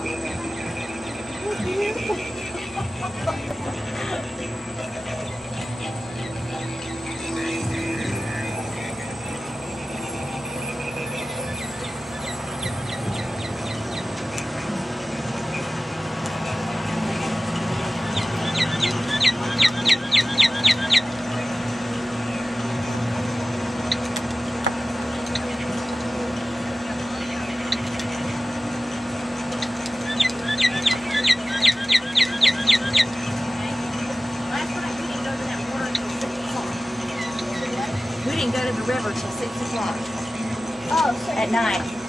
We didn't go to the river till 6 o'clock. Oh, so at night.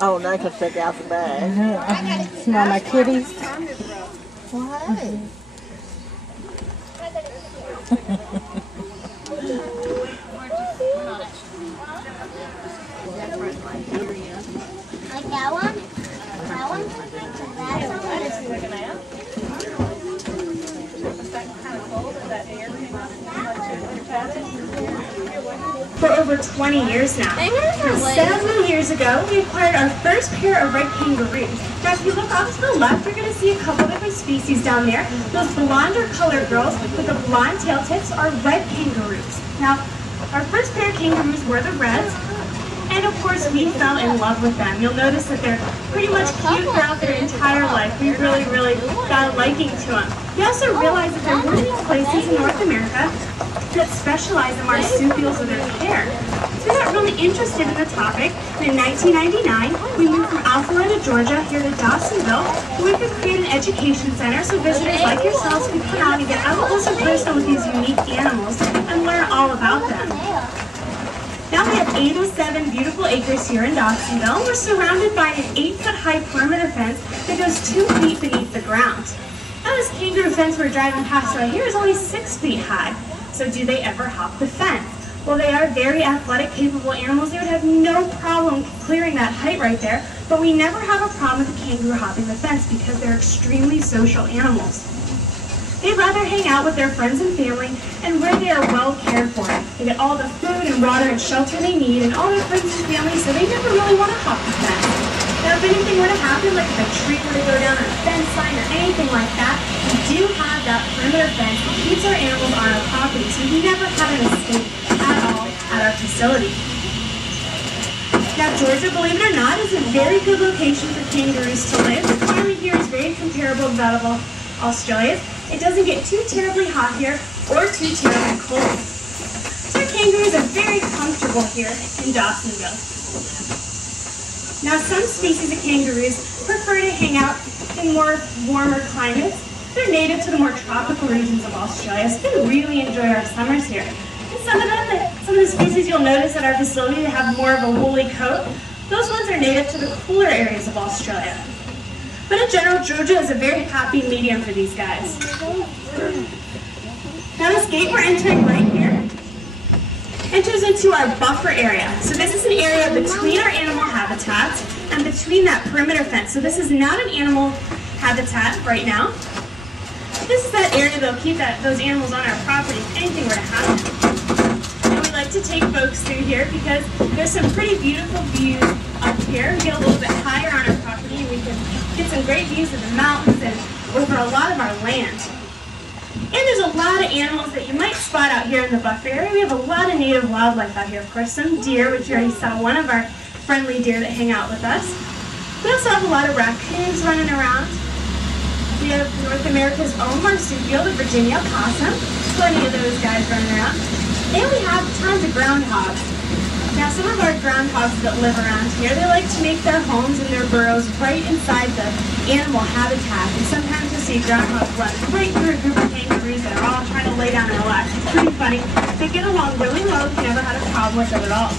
Oh, now I can check out the bag. Smell my kitties. Well, hey. like that one? That one? For over 20 years now. Several years ago, we acquired our first pair of red kangaroos. Now, if you look off to the left, you're going to see a couple different species down there. Those blonder colored girls with the blonde tail tips are red kangaroos. Now, our first pair of kangaroos were the reds, and of course, we fell in love with them. You'll notice that they're pretty much cute throughout their entire life. We really got a liking to them. We also realized that there were these places in North America that specialize in marsupials of their care. So we got really interested in the topic, and in 1999, we moved from Alpharetta, Georgia, here to Dawsonville, where we could create an education center so visitors like yourselves could come out and get up close and personal with these unique animals and learn all about them. Now we have 87 beautiful acres here in Dawsonville. We're surrounded by an 8-foot-high perimeter fence that goes 2 feet beneath the ground. Now this kangaroo fence we're driving past right here is only 6 feet high. So do they ever hop the fence? Well, they are very athletic, capable animals. They would have no problem clearing that height right there, but we never have a problem with a kangaroo hopping the fence because they're extremely social animals. They'd rather hang out with their friends and family and where they are well cared for. They get all the food and water and shelter they need and all their friends and family, so they never really want to hop the fence. Now, if anything were to happen, like if a tree were to go down or a fence line or anything like that, we do have that perimeter fence that keeps our animals on our property, so we never have an escape at all at our facility. Now, Georgia, believe it or not, is a very good location for kangaroos to live. The climate here is very comparable to that of Australia. It doesn't get too terribly hot here or too terribly cold. So our kangaroos are very comfortable here in Dawsonville. Now, some species of kangaroos prefer to hang out in more warmer climates. They're native to the more tropical regions of Australia, so they really enjoy our summers here. And some of the species you'll notice at our facility that have more of a woolly coat, those ones are native to the cooler areas of Australia. But in general, Georgia is a very happy medium for these guys. Now this gate we're entering right here enters into our buffer area. So this is an area between our animal habitats and between that perimeter fence. So this is not an animal habitat right now. This is that area that'll keep those animals on our property if anything were to happen. And we like to take folks through here because there's some pretty beautiful views up here. We get a little bit higher on our property and we can get some great views of the mountains and over a lot of our land. And there's a lot of animals that you might spot out here in the buffer area. We have a lot of native wildlife out here, of course. Some deer, which you already saw one of our friendly deer that hang out with us. We also have a lot of raccoons running around. We have North America's own marsupial, the Virginia opossum. Plenty of those guys running around. And we have tons of groundhogs. Now, some of our groundhogs that live around here, they like to make their homes and their burrows right inside the animal habitat. And sometimes you'll see groundhogs run right through a group of kangaroos that are all trying to lay down and relax. It's pretty funny. They get along really well. We've never had a problem with them at all.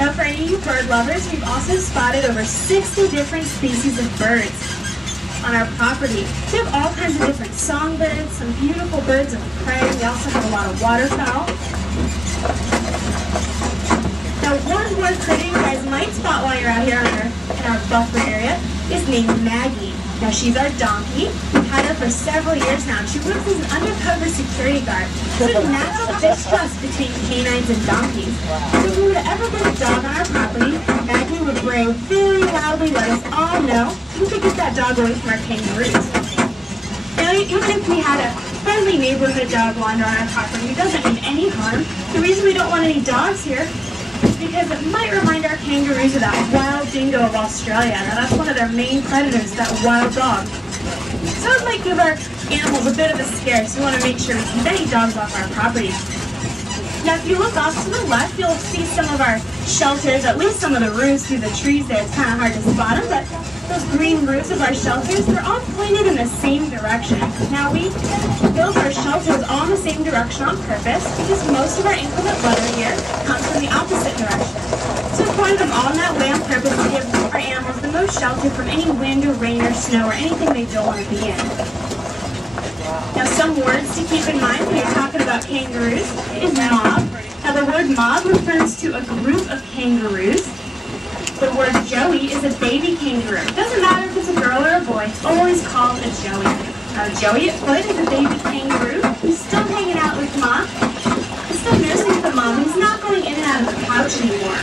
Now, for any of you bird lovers, we've also spotted over 60 different species of birds on our property. We have all kinds of different songbirds, some beautiful birds of prey. We also have a lot of waterfowl. Now, one more critter you guys might spot while you're out here in our buffer area is named Maggie. Now, she's our donkey. We've had her for several years now. She works as an undercover security guard. It's a natural distrust between canines and donkeys. So if we were to ever get a dog on our property, Maggie would bray very loudly, let us all know, so we could get that dog away from our kangaroos. Now, even if we had a friendly neighborhood dog wander on our property, it doesn't mean any harm. The reason we don't want any dogs here is because it might remind our kangaroos of that wild dingo of Australia. Now, that's one of their main predators, that wild dog. So it might give our animals a bit of a scare, so we want to make sure we keep any dogs off our property. Now, if you look off to the left, you'll see some of our shelters, at least some of the roofs through the trees there. It's kind of hard to spot them, but those green roofs of our shelters, they're all pointed in the same direction. Now, we build our shelters all in the same direction on purpose because most of our inclement weather here comes from the opposite direction. So we pointed them all in that way on purpose to give our animals the most shelter from any wind or rain or snow or anything they don't want to be in. Now, some words to keep in mind when you're talking about kangaroos is mob. Now, the word mob refers to a group of kangaroos. The word joey is a baby kangaroo. It doesn't matter if it's a girl or a boy, it's always called a joey. Now, Joey at foot is a baby kangaroo. He's still hanging out with mom. He's still nursing with the mom. He's not going in and out of the pouch anymore.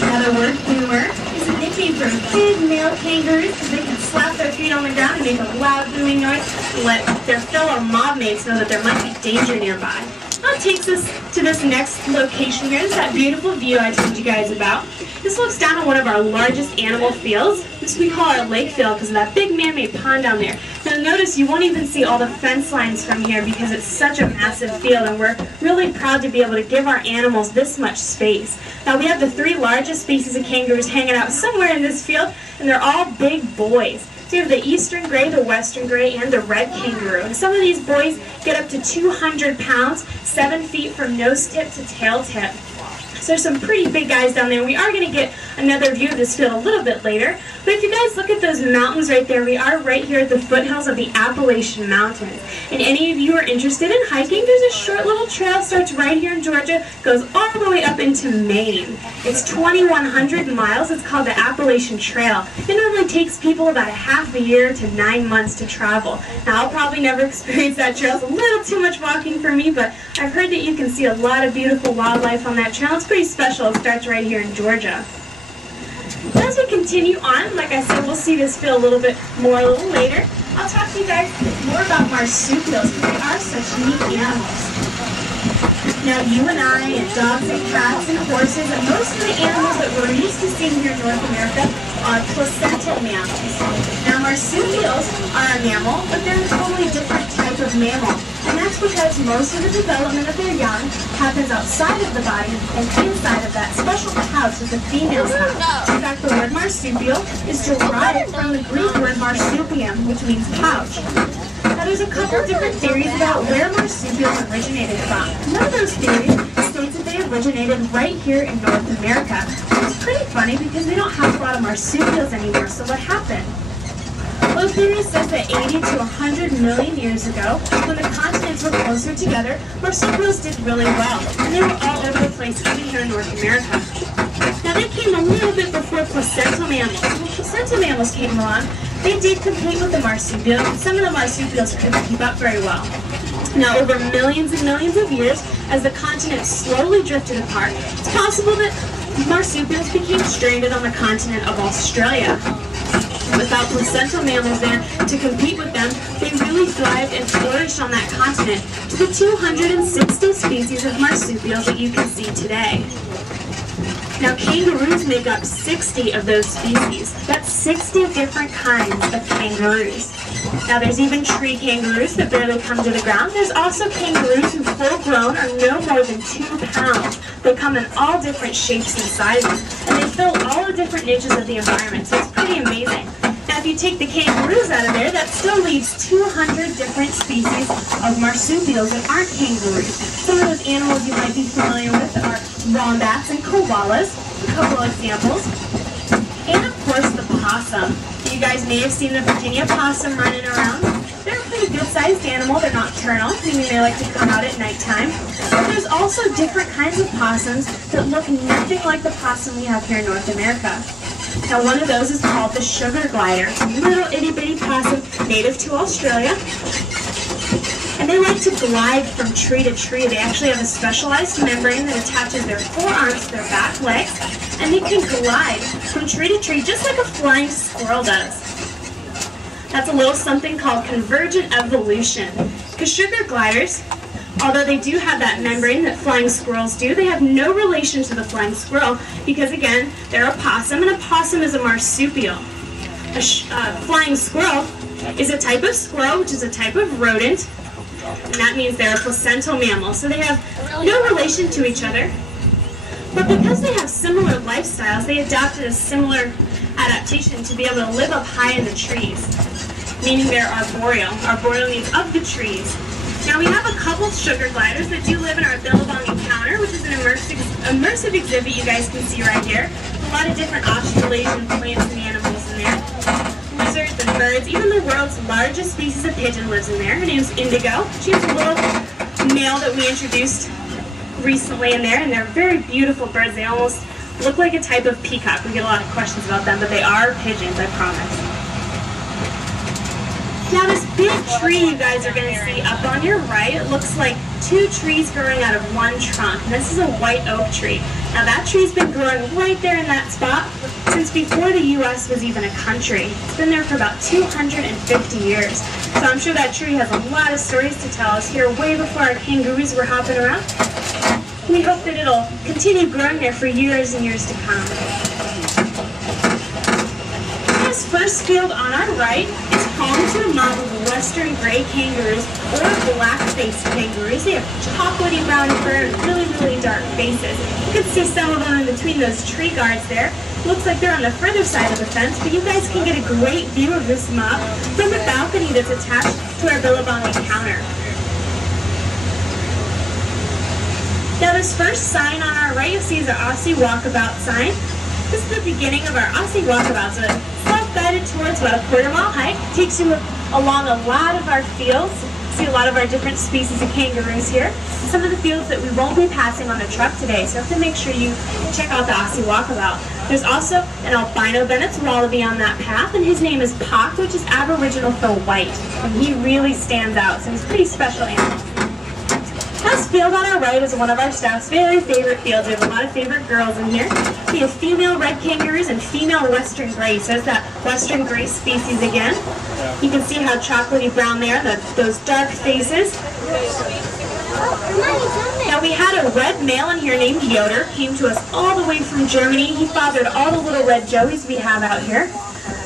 Now, the word boomer is a nickname for big male kangaroos because they can slap their feet on the ground and make a loud booming noise to let their fellow mob mates know that there might be danger nearby. That takes us to this next location here. This is that beautiful view I told you guys about. This looks down at one of our largest animal fields. This we call our lake field because of that big man-made pond down there. Now notice you won't even see all the fence lines from here because it's such a massive field, and we're really proud to be able to give our animals this much space. Now we have the 3 largest species of kangaroos hanging out somewhere in this field, and they're all big boys. So you have the eastern gray, the western gray, and the red kangaroo. And some of these boys get up to 200 pounds, 7 feet from nose tip to tail tip. So there's some pretty big guys down there. We are going to get another view of this field a little bit later. But if you guys look at those mountains right there, we are right here at the foothills of the Appalachian Mountains. And any of you who are interested in hiking, there's a short little trail, starts right here in Georgia, goes all the way up into Maine. It's 2,100 miles. It's called the Appalachian Trail. It normally takes people about a half a year to 9 months to travel. Now, I'll probably never experience that trail. It's a little too much walking for me, but I've heard that you can see a lot of beautiful wildlife on that trail. It's pretty special. It starts right here in Georgia. As we continue on, like I said, we'll see this field a little bit more a little later. I'll talk to you guys more about marsupials because they are such neat animals. Now you and I and dogs and cats and horses and most of the animals that we're used to seeing here in North America are placental mammals. Now marsupials are a mammal, but they're a totally different type of mammal. And that's because most of the development of their young happens outside of the body and inside of that special pouch that the females have. In fact, the word marsupial is derived from the Greek word marsupium, which means pouch. Now there's a couple different theories about where marsupials originated from. One of those theories states that they originated right here in North America. It's pretty funny because we don't have a lot of marsupials anymore, so what happened? Well, the theory says that 80 to 100 million years ago, when the continents were closer together, marsupials did really well, and they were all over the place, even here in North America. Now, they came a little bit before placental mammals. When placental mammals came along, they did compete with the marsupials, and some of the marsupials couldn't keep up very well. Now, over millions and millions of years, as the continents slowly drifted apart, it's possible that marsupials became stranded on the continent of Australia. Without placental mammals there to compete with them, they really thrived and flourished on that continent to the 260 species of marsupials that you can see today. Now, kangaroos make up 60 of those species. That's 60 different kinds of kangaroos. Now, there's even tree kangaroos that barely come to the ground. There's also kangaroos who, full grown, are no more than 2 pounds. They come in all different shapes and sizes, and they fill all the different niches of the environment, so it's pretty amazing. Now, if you take the kangaroos out of there, that still leaves 200 different species of marsupials that aren't kangaroos. Some of those animals you might be familiar with are wombats and koalas, a couple of examples. And of course the possum. You guys may have seen the Virginia possum running around. They're a pretty good-sized animal. They're nocturnal, meaning they like to come out at nighttime. But there's also different kinds of possums that look nothing like the possum we have here in North America. Now, one of those is called the sugar glider. It's a little itty-bitty possum native to Australia. And they like to glide from tree to tree. They actually have a specialized membrane that attaches their forearms to their back legs, and they can glide from tree to tree just like a flying squirrel does. That's a little something called convergent evolution. Because sugar gliders, although they do have that membrane that flying squirrels do, they have no relation to the flying squirrel because, again, they're a possum, and a possum is a marsupial. A flying squirrel is a type of squirrel, which is a type of rodent, and that means they're a placental mammal, so they have no relation to each other. But because they have similar lifestyles, they adopted a similar adaptation to be able to live up high in the trees, meaning they're arboreal. Arboreal means of the trees. Now, we have a couple of sugar gliders that do live in our Billabong encounter, which is an immersive exhibit you guys can see right here. A lot of different Australasian plants and animals in there. Lizards and birds. Even the world's largest species of pigeon lives in there. Her name's Indigo. She's a little male that we introduced recently in there, and they're very beautiful birds. They almost look like a type of peacock. We get a lot of questions about them, but they are pigeons, I promise. Now, this big tree you guys are going to see up on your right, it looks like 2 trees growing out of one trunk. And this is a white oak tree. Now, that tree's been growing right there in that spot since before the U.S. was even a country. It's been there for about 250 years. So I'm sure that tree has a lot of stories to tell us here way before our kangaroos were hopping around. We hope that it'll continue growing there for years and years to come. This first field on our right is home to a mob of western gray kangaroos or black-faced kangaroos. They have chocolatey brown fur and really, really dark faces. You can see some of them in between those tree guards there. Looks like they're on the further side of the fence, but you guys can get a great view of this mob from the balcony that's attached to our billabong counter. Now this first sign on our right you'll see is our Aussie Walkabout sign. This is the beginning of our Aussie Walkabout. So it's self-guided towards about a quarter-mile hike. Takes you along a lot of our fields. See a lot of our different species of kangaroos here. Some of the fields that we won't be passing on the truck today, so you have to make sure you check out the Aussie Walkabout. There's also an albino Bennett's wallaby on that path, and his name is Pock, which is Aboriginal for white. And he really stands out, so he's a pretty special animal. This field on our right is one of our staff's very favorite fields. We have a lot of favorite girls in here. We have female red kangaroos and female western grays. So it's that western gray species again. You can see how chocolatey brown they are, those dark faces. Now we had a red male in here named Yoder. Came to us all the way from Germany. He fathered all the little red joeys we have out here.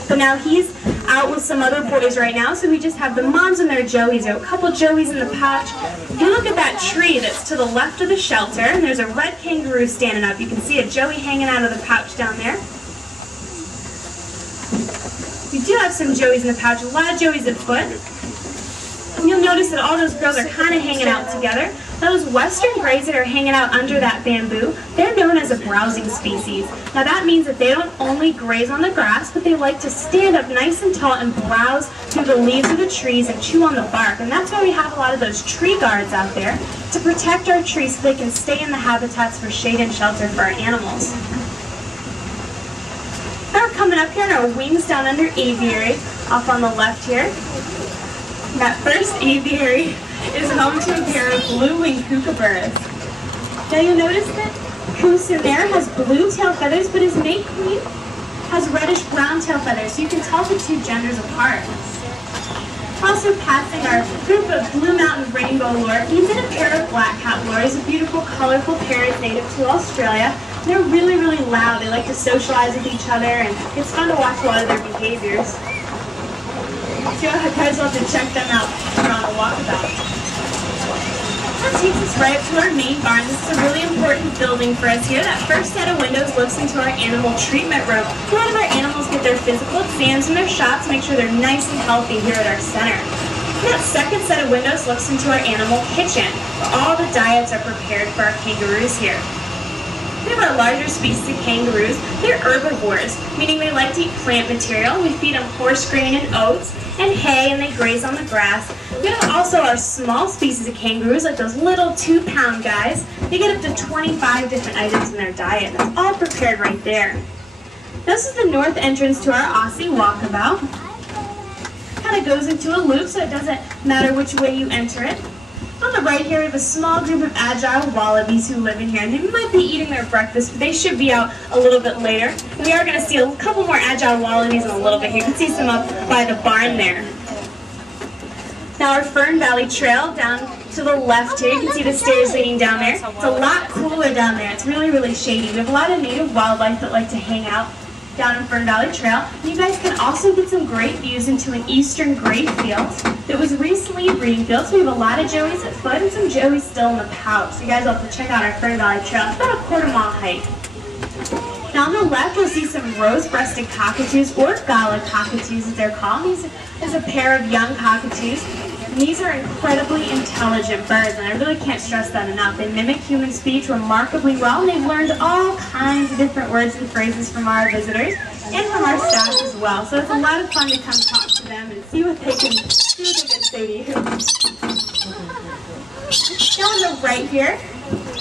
But now he's out with some other boys right now, so we just have the moms and their joeys. There are a couple joeys in the pouch. If you look at that tree that's to the left of the shelter, and there's a red kangaroo standing up. You can see a joey hanging out of the pouch down there. We do have some joeys in the pouch, a lot of joeys at foot. And you'll notice that all those girls are kind of hanging out together. Those western grays that are hanging out under that bamboo, they're known as a browsing species. Now that means that they don't only graze on the grass, but they like to stand up nice and tall and browse through the leaves of the trees and chew on the bark. And that's why we have a lot of those tree guards out there to protect our trees so they can stay in the habitats for shade and shelter for our animals. Now we're coming up here in our wings down under aviary, off on the left here. That first aviary is home to a pair of blue-winged kookaburras. Now you'll notice that Coos in there has blue tail feathers, but his mate queen has reddish-brown tail feathers, so you can tell the two genders apart. Also passing our group of Blue Mountain Rainbow lorikeets and a pair of black-cap lories, a beautiful, colorful pair is native to Australia. They're really, really loud. They like to socialize with each other, and it's fun to watch a lot of their behaviors. So you guys will have to check them out when you're on the walkabout. That takes us right up to our main barn. This is a really important building for us here. That first set of windows looks into our animal treatment room. A lot of our animals get their physical exams and their shots to make sure they're nice and healthy here at our center. And that second set of windows looks into our animal kitchen, where all the diets are prepared for our kangaroos here. We have our larger species of kangaroos. They're herbivores, meaning they like to eat plant material. We feed them coarse grain and oats and hay, and they graze on the grass. We have also our small species of kangaroos, like those little 2-pound guys. They get up to 25 different items in their diet. That's all prepared right there. This is the north entrance to our Aussie Walkabout. Kind of goes into a loop, so it doesn't matter which way you enter it. On the right here, we have a small group of agile wallabies who live in here, and they might be eating their breakfast, but they should be out a little bit later. We are going to see a couple more agile wallabies in a little bit here. You can see some up by the barn there. Now our Fern Valley Trail down to the left here, you can see the stairs leading down there. It's a lot cooler down there. It's really, really shady. We have a lot of native wildlife that like to hang out down in Fern Valley Trail. You guys can also get some great views into an eastern gray field that was recently a breeding field. So we have a lot of joeys at foot and some joeys still in the pouch. So you guys will have to check out our Fern Valley Trail. It's about a quarter-mile hike. Now on the left, you'll see some rose-breasted cockatoos, or gala cockatoos as they're called. These is a pair of young cockatoos. And these are incredibly intelligent birds, and I really can't stress that enough. They mimic human speech remarkably well, and they've learned all kinds of different words and phrases from our visitors and from our staff as well. So it's a lot of fun to come talk to them and see what they can say to you. Now on the right here,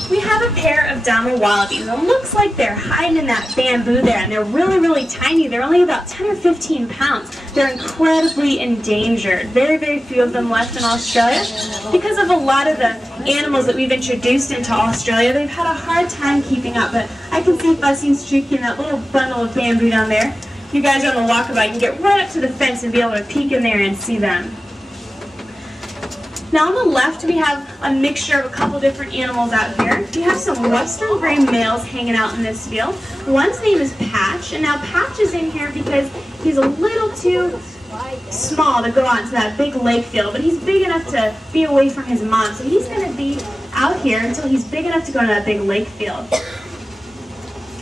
we have a pair of Dama wallabies. It looks like they're hiding in that bamboo there, and they're really, really tiny. They're only about 10 or 15 pounds. They're incredibly endangered. Very, very few of them left in Australia. Because of a lot of the animals that we've introduced into Australia, they've had a hard time keeping up. But I can see Fussy and Streaky in that little bundle of bamboo down there. If you guys are on the walkabout, you can get right up to the fence and be able to peek in there and see them. Now on the left, we have a mixture of a couple different animals out here. We have some western gray males hanging out in this field. One's name is Patch, and now Patch is in here because he's a little too small to go out into that big lake field, but he's big enough to be away from his mom, so he's going to be out here until he's big enough to go to that big lake field.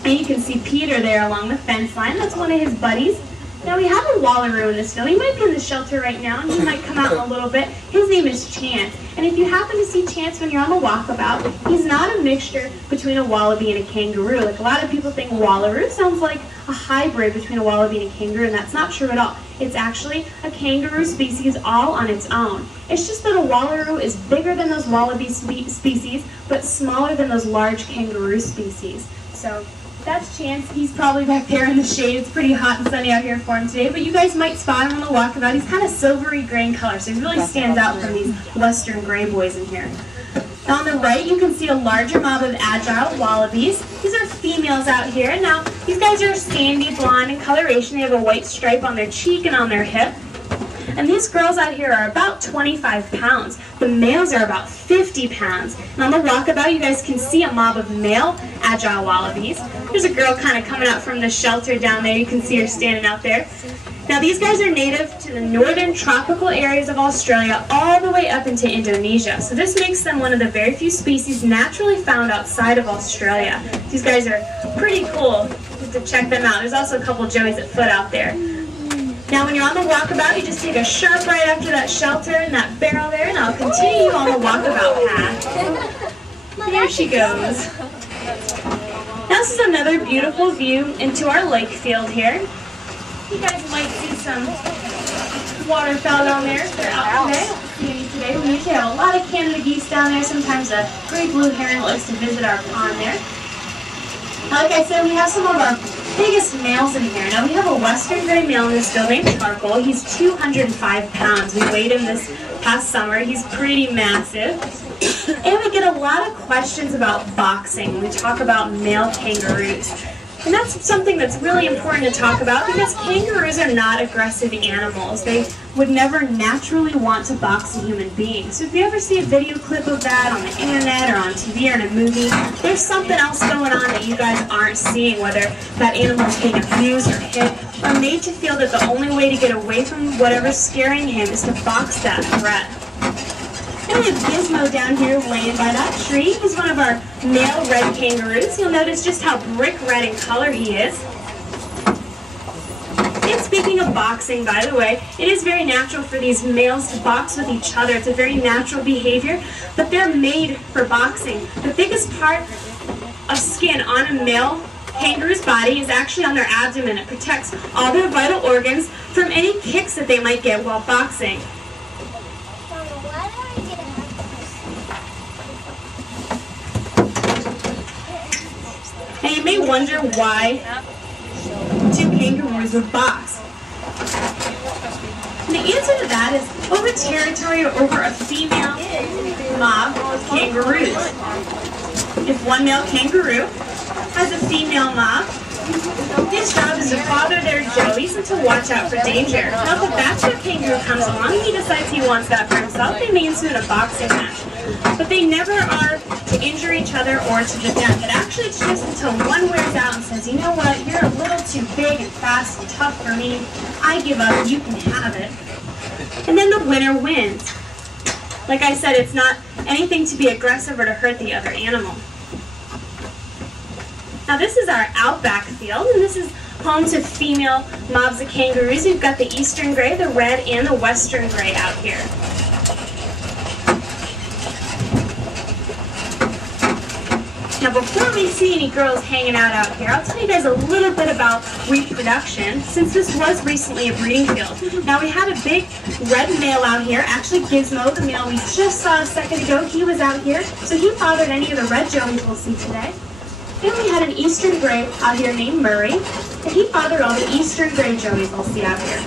And you can see Peter there along the fence line. That's one of his buddies. Now we have a wallaroo in this field. He might be in the shelter right now, and he might come out in a little bit. His name is Chance. And if you happen to see Chance when you're on the walkabout, he's not a mixture between a wallaby and a kangaroo. Like a lot of people think wallaroo sounds like a hybrid between a wallaby and a kangaroo, and that's not true at all. It's actually a kangaroo species all on its own. It's just that a wallaroo is bigger than those wallaby species, but smaller than those large kangaroo species. So that's Chance. He's probably back there in the shade. It's pretty hot and sunny out here for him today, but you guys might spot him on the walkabout. He's kind of silvery gray in color, so he really stands out from these western gray boys in here. Now on the right, you can see a larger mob of agile wallabies. These are females out here. Now, these guys are sandy blonde in coloration. They have a white stripe on their cheek and on their hip. And these girls out here are about 25 pounds. The males are about 50 pounds. And on the walkabout, you guys can see a mob of male agile wallabies. There's a girl kind of coming out from the shelter down there. You can see her standing out there. Now these guys are native to the northern tropical areas of Australia all the way up into Indonesia. So this makes them one of the very few species naturally found outside of Australia. These guys are pretty cool. Just to check them out. There's also a couple joeys at foot out there. Now when you're on the walkabout, you just take a sharp right after that shelter and that barrel there, and I'll continue on the walkabout path. Here she goes. Now this is another beautiful view into our lake field here. You guys might see some waterfowl down there. They're out today. I don't see any today. We usually have a lot of Canada geese down there. Sometimes a great blue heron likes to visit our pond there. Like I said, we have some of our biggest males in here. Now we have a western gray male in this field named Charcoal. He's 205 pounds. We weighed him this past summer. He's pretty massive. And we get a lot of questions about boxing when we talk about male kangaroos. And that's something that's really important to talk about because kangaroos are not aggressive animals. They would never naturally want to box a human being. So if you ever see a video clip of that on the internet or on TV or in a movie, there's something else going on that you guys aren't seeing, whether that animal is being abused or hit or made to feel that the only way to get away from whatever's scaring him is to box that threat. And we have Gizmo down here laying by that tree. He's one of our male red kangaroos. You'll notice just how brick red in color he is. And speaking of boxing, by the way, it is very natural for these males to box with each other. It's a very natural behavior, but they're made for boxing. The biggest part of skin on a male kangaroo's body is actually on their abdomen. It protects all their vital organs from any kicks that they might get while boxing. Now you may wonder why two kangaroos would box. And the answer to that is over territory or over a female mob of kangaroos. If one male kangaroo has a female mob, his job is to father their joeys and to watch out for danger. Now if a bachelor kangaroo comes along and he decides he wants that for himself, they may ensue in a boxing match. But they never are to injure each other or to the death. It actually it's just until one wears out and says, you know what, you're a little too big and fast and tough for me. I give up, you can have it. And then the winner wins. Like I said, it's not anything to be aggressive or to hurt the other animal. Now this is our outback field, and this is home to female mobs of kangaroos. We've got the eastern gray, the red, and the western gray out here. Now before we see any girls hanging out here, I'll tell you guys a little bit about reproduction, since this was recently a breeding field. Now we had a big red male out here, actually Gizmo, the male we just saw a second ago, he was out here, so he fathered any of the red joeys we'll see today. Then we had an eastern gray out here named Murray, and he fathered all the eastern gray joeys we'll see out here.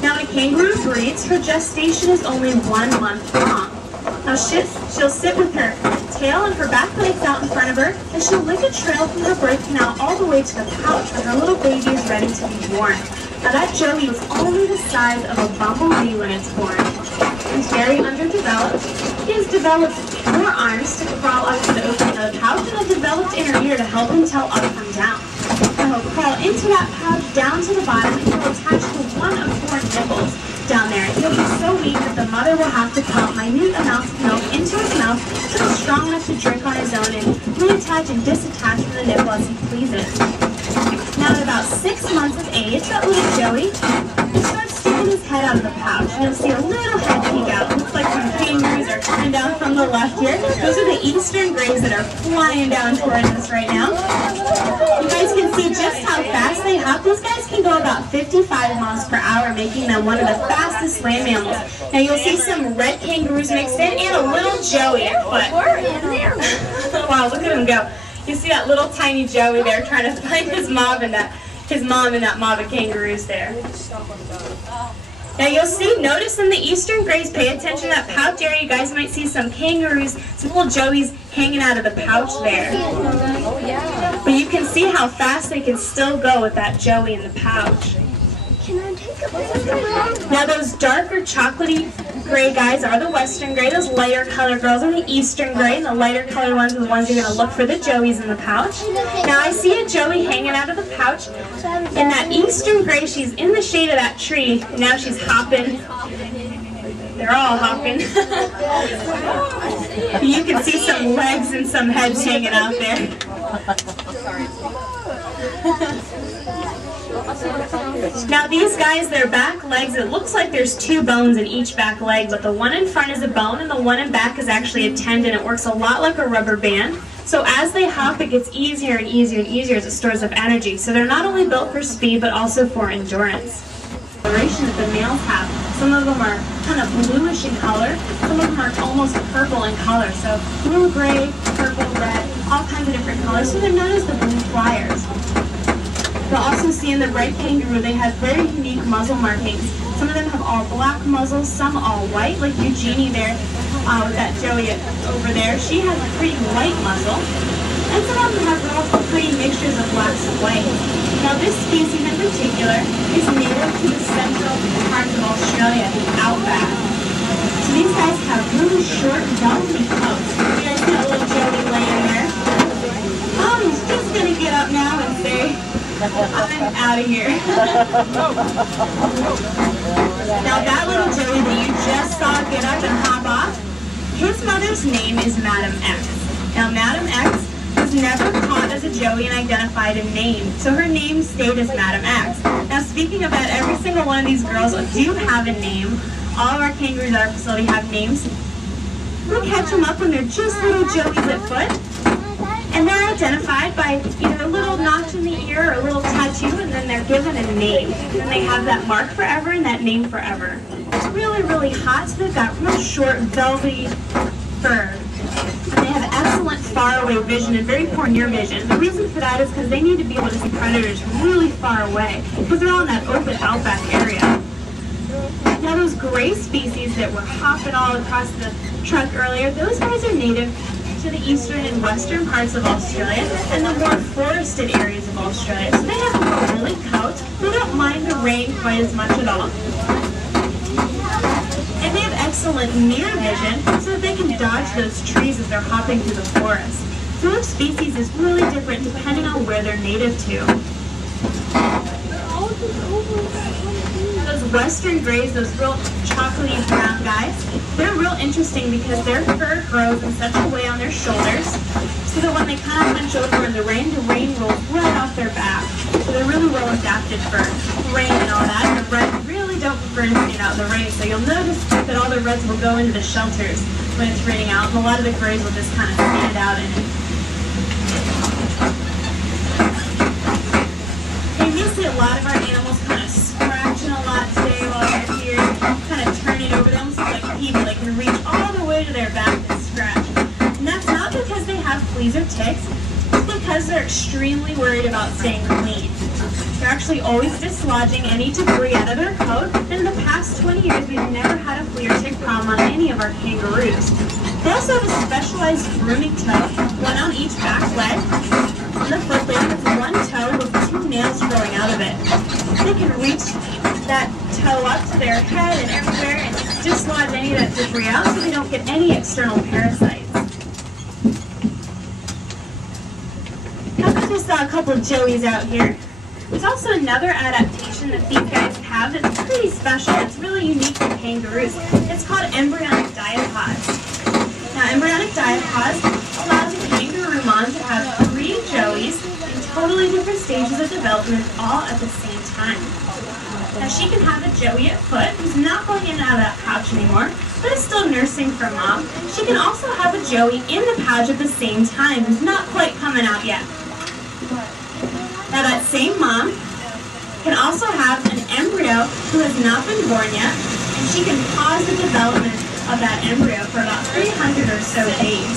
Now when a kangaroo breeds, her gestation is only 1 month long. Now she'll sit with her tail and her back legs out in front of her, and she'll lick a trail from her birth canal all the way to the pouch when her little baby is ready to be born. Now that joey is only the size of a bumblebee when it's born. He's very underdeveloped. He has developed 4 arms to crawl up to the opening of the pouch and a developed inner ear to help him tell up from down. Now he'll crawl into that pouch down to the bottom and he'll attach to one of 4 nipples down there. He'll be so weak that the mother will have to pump minute amounts of milk into his mouth so he's strong enough to drink on his own and reattach and disattach from the nipple as he pleases. Now at about 6 months of age, that little Joey starts sticking his head out of the pouch, and you'll see a little head peek out. It looks like some kangaroos are coming down from the left here. Those are the eastern grays that are flying down towards us right now. You guys can see just how fast they hop. These guys can go about 55 miles per hour, making them one of the fastest land mammals. Now you'll see some red kangaroos mixed in and a little Joey at foot. Wow, look at him go. You see that little tiny Joey there trying to find his mom and that mob of kangaroos there. Now you'll see, notice in the eastern grays, pay attention to that pouch area. You guys might see some kangaroos, some little Joeys hanging out of the pouch there. But you can see how fast they can still go with that Joey in the pouch. Can I take a picture? Now those darker chocolatey gray guys are the western gray. Those lighter color girls are the eastern gray, and the lighter color ones are the ones you're going to look for the Joeys in the pouch. Now I see a Joey hanging out of the pouch, and that eastern gray, she's in the shade of that tree, and now she's hopping. They're all hopping. You can see some legs and some heads hanging out there. Now these guys, their back legs, it looks like there's 2 bones in each back leg, but the one in front is a bone and the one in back is actually a tendon. It works a lot like a rubber band. So as they hop, it gets easier and easier and easier as it stores up energy. So they're not only built for speed, but also for endurance. The coloration that the males have, some of them are kind of bluish in color, some of them are almost purple in color. So blue, gray, purple, red, all kinds of different colors. So they're known as the blue flyers. You'll also see in the red kangaroo, they have very unique muzzle markings. Some of them have all black muzzles, some all white, like Eugenie there, with that Joey over there. She has a pretty white muzzle. And some of them have real pretty mixtures of blacks and whites. Now this species in particular is native to the central parts of Australia, the outback. So these guys have really short, velvety coats. You guys see that little Joey laying there? Oh, he's just going to get up now and say, I'm out of here. Now that little Joey that you just saw get up and hop off, his mother's name is Madam X. Now Madam X was never caught as a Joey and identified and named, so her name stayed as Madam X. Now speaking of that, every single one of these girls do have a name. All of our kangaroos at our facility have names. We'll catch them up when they're just little Joeys at foot. And they're identified by either a little notch in the ear or a little tattoo, and then they're given a name. And they have that mark forever and that name forever. It's really, really hot, so they've got real short, velvety fur. And they have excellent far-away vision and very poor near vision. The reason for that is because they need to be able to see predators really far away, because they're all in that open outback area. Now those gray species that were hopping all across the truck earlier, those guys are native to the eastern and western parts of Australia and the more forested areas of Australia. So they have a more woolly coat. They don't mind the rain quite as much at all. And they have excellent near vision so that they can dodge those trees as they're hopping through the forest. So each species is really different depending on where they're native to. Those western grays, those real chocolatey brown guys, they're real interesting because their fur grows in such a way on their shoulders so that when they kind of hunch over in the rain rolls right off their back. So they're really well adapted for rain and all that. And the reds really don't prefer to stand out in the rain, so you'll notice that all the reds will go into the shelters when it's raining out, and a lot of the grays will just kind of stand out in it. And you'll see a lot of our animals kind of scratching a lot today while they're here, kind of turning over them so like people, they can reach all the way to their back and scratch. And that's not because they have fleas or ticks, it's because they're extremely worried about staying clean. They're actually always dislodging any debris out of their coat, and in the past 20 years we've never had a flea or tick problem on any of our kangaroos. They also have a specialized grooming toe, one on each back leg. On the foot there, with one toe with 2 nails growing out of it. They can reach that toe up to their head and everywhere and dislodge any of that debris out so they don't get any external parasites. Now I just saw a couple of joeys out here. There's also another adaptation that these guys have that's pretty special. It's really unique to kangaroos. It's called embryonic diapause. Now, embryonic diapause allows a kangaroo mom to have 3 joeys in totally different stages of development all at the same time. Now, she can have a joey at foot who's not going in and out of that pouch anymore, but is still nursing for mom. She can also have a joey in the pouch at the same time who's not quite coming out yet. Now that same mom can also have an embryo who has not been born yet, and she can pause the development of that embryo for about 300 or so days.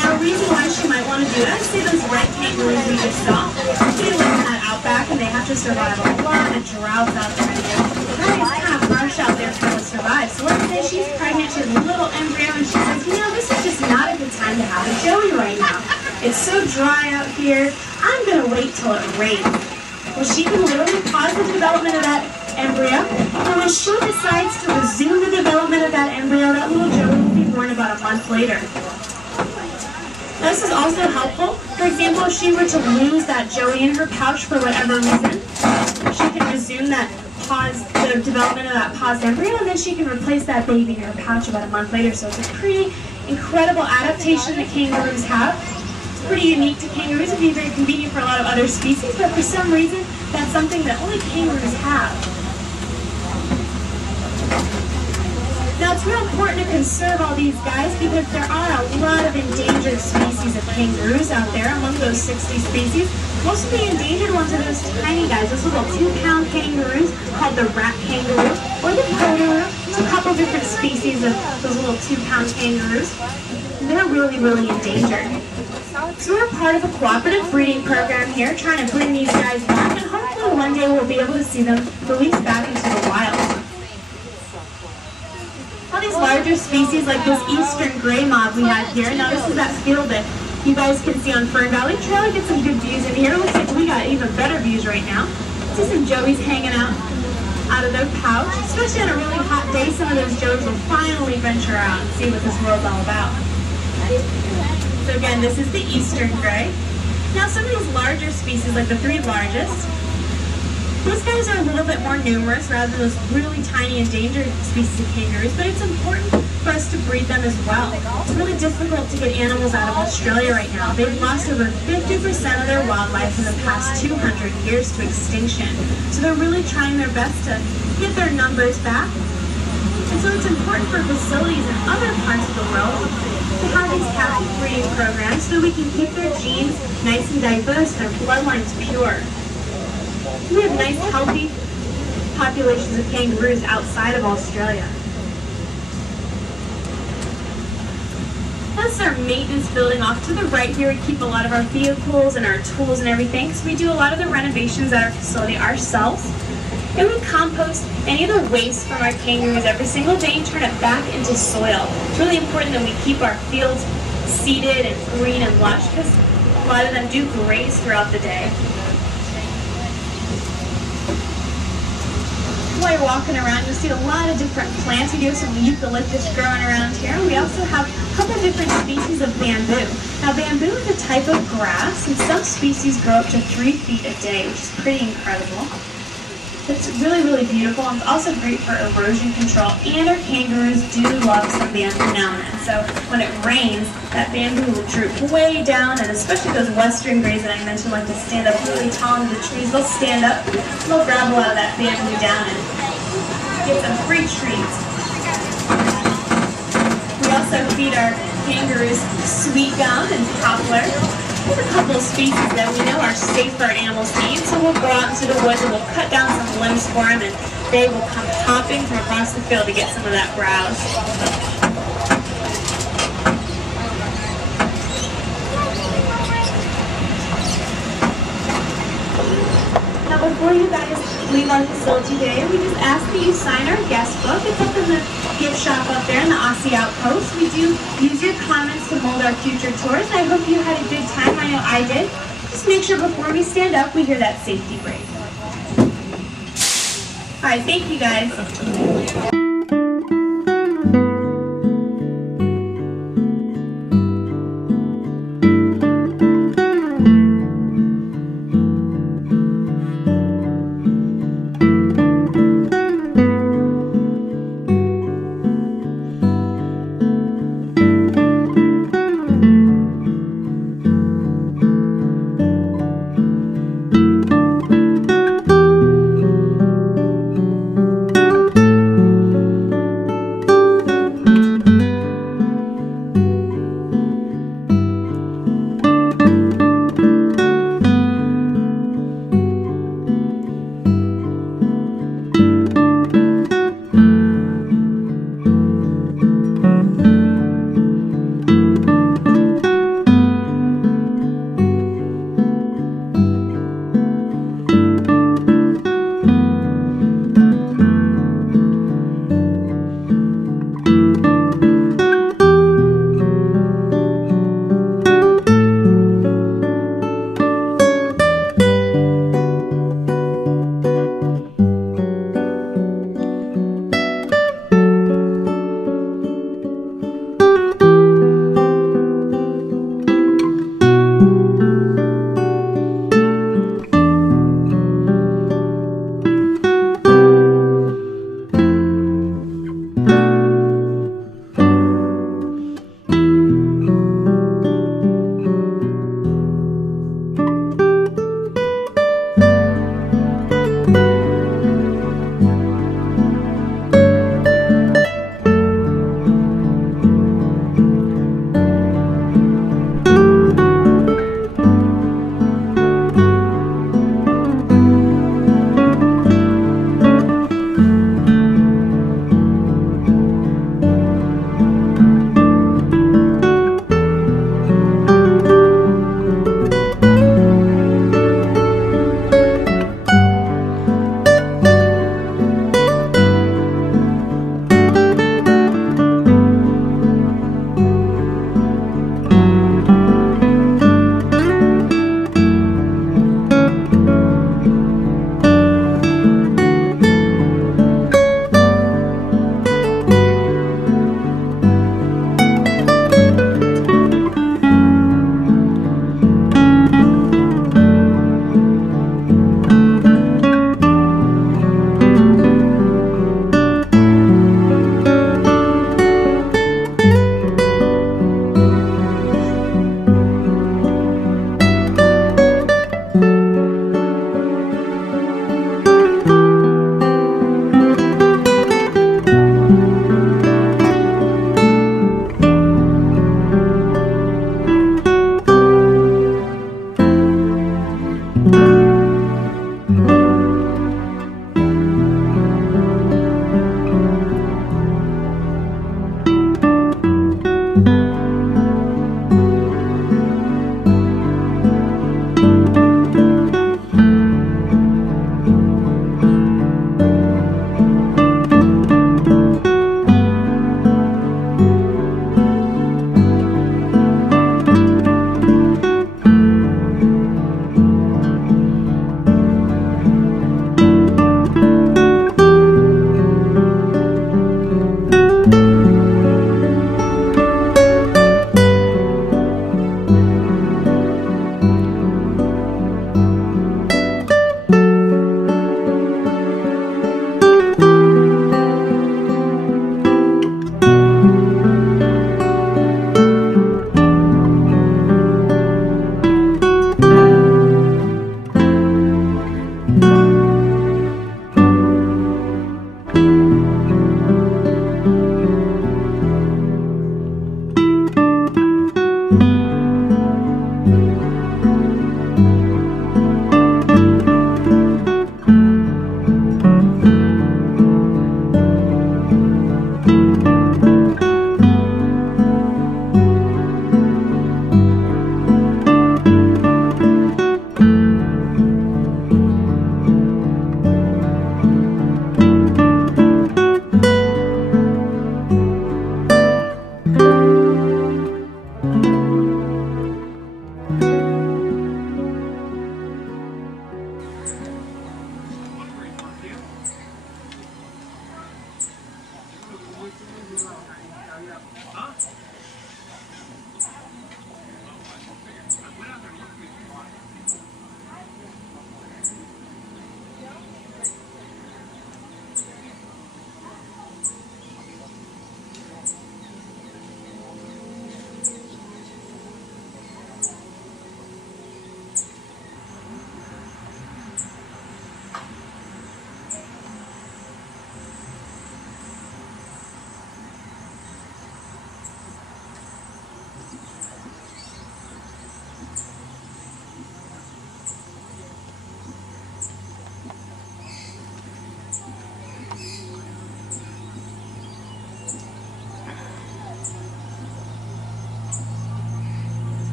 Now a reason why she might want to do that, say those red kangaroos we just saw, they live in that outback and they have to survive a lot of droughts out there. It's kind of harsh out there for them to survive. So let's say she's pregnant, she has a little embryo, and she says, you know, this is just not a good time to have a joey right now. It's so dry out here. I'm going to wait till it rains. Well, she can literally pause the development of that embryo, and when she decides to resume the development of that embryo, that little joey will be born about a month later. Now, this is also helpful. For example, if she were to lose that joey in her pouch for whatever reason, she can resume that the development of that paused embryo, and then she can replace that baby in her pouch about a month later. So it's a pretty incredible adaptation that kangaroos have. Pretty unique to kangaroos. It would be very convenient for a lot of other species, but for some reason, that's something that only kangaroos have. Now, it's real important to conserve all these guys because there are a lot of endangered species of kangaroos out there. Among those 60 species, most of the endangered ones are those tiny guys, those little 2-pound kangaroos called the rat kangaroo or the kangaroo. There's a couple different species of those little 2-pound kangaroos. They're really, really endangered. So we're part of a cooperative breeding program here, trying to bring these guys back, and hopefully one day we'll be able to see them released back into the wild. All these larger species, like this eastern gray mob we have here, now this is that field that you guys can see on Fern Valley Trail. I get some good views in here. It looks like we got even better views right now. See some joeys hanging out of their pouch. Especially on a really hot day, some of those joeys will finally venture out and see what this world's all about. So again, this is the eastern gray. Now some of these larger species, like the 3 largest, those guys are a little bit more numerous rather than those really tiny endangered species of kangaroos, but it's important for us to breed them as well. It's really difficult to get animals out of Australia right now. They've lost over 50% of their wildlife in the past 200 years to extinction. So they're really trying their best to get their numbers back. And so it's important for facilities in other parts of the world to have these captive breeding programs so we can keep their genes nice and diverse, their bloodlines pure. We have nice, healthy populations of kangaroos outside of Australia. That's our maintenance building off to the right here. We keep a lot of our vehicles and our tools and everything, so we do a lot of the renovations at our facility ourselves. And we compost any of the waste from our kangaroos every single day and turn it back into soil. It's really important that we keep our fields seeded and green and lush because a lot of them do graze throughout the day. While you're walking around, you'll see a lot of different plants. We do have some eucalyptus growing around here. We also have a couple of different species of bamboo. Now, bamboo is a type of grass, and some species grow up to 3 feet a day, which is pretty incredible. It's really, really beautiful, and it's also great for erosion control. And our kangaroos do love some bamboo now and then. So when it rains, that bamboo will droop way down, and especially those western grays that I mentioned like to stand up really tall into the trees, they'll stand up, they'll grab a lot of that bamboo down and get some free treats. We also feed our kangaroos sweet gum and poplar. There's a couple of species that we know are safe for our animals to eat, so we'll go out into the woods and we'll cut down some limbs for them, and they will come hopping from across the field to get some of that browse. Now before you guys leave our facility today, we just ask that you sign our guest book. It's up in the gift shop up there in the Aussie Outpost. We do use your comments to mold our future tours. I hope you had a good time. I know I did. Just make sure before we stand up, we hear that safety break. All right, thank you guys.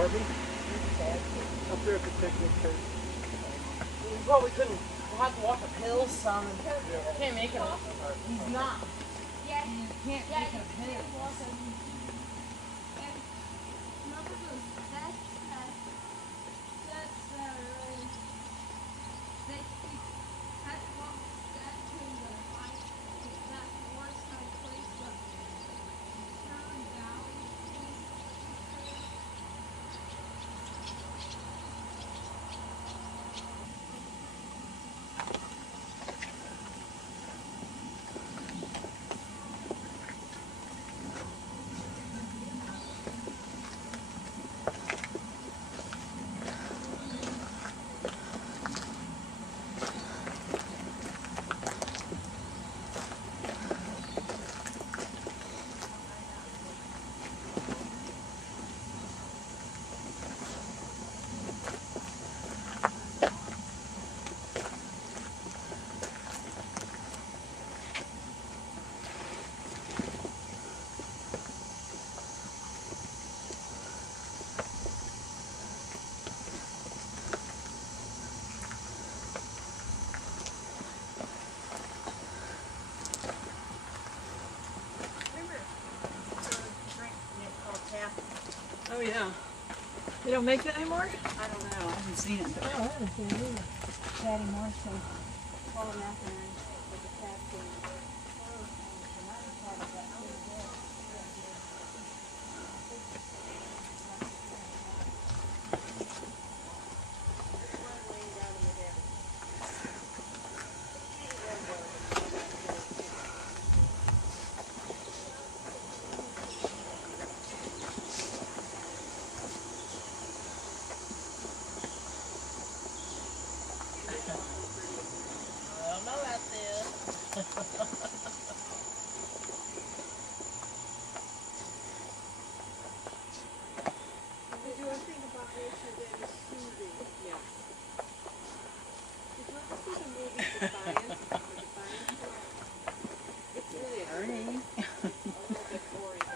Harvey? Up there at the picnic table. We probably couldn't. We'll have to walk uphill some. Can't make it. He's not. Yeah. You can't make it uphill. They don't make that anymore? I don't know. I haven't seen it. But Oh, I haven't seen it either. Daddy Marshall calling out there with the cat food. I don't know about this. Did you ever think about Richard that is soothing? Yeah. Did you ever see the movie Defiance? It's really a little bit boring.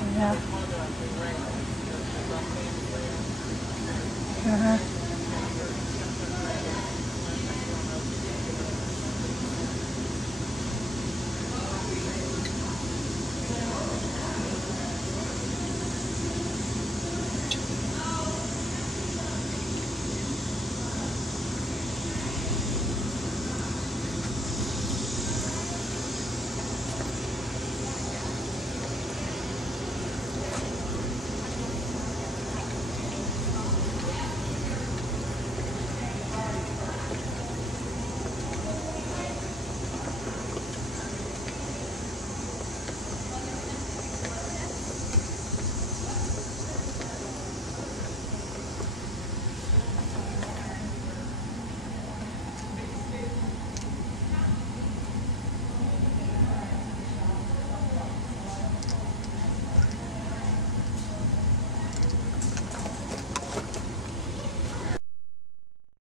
Yeah. Uh-huh.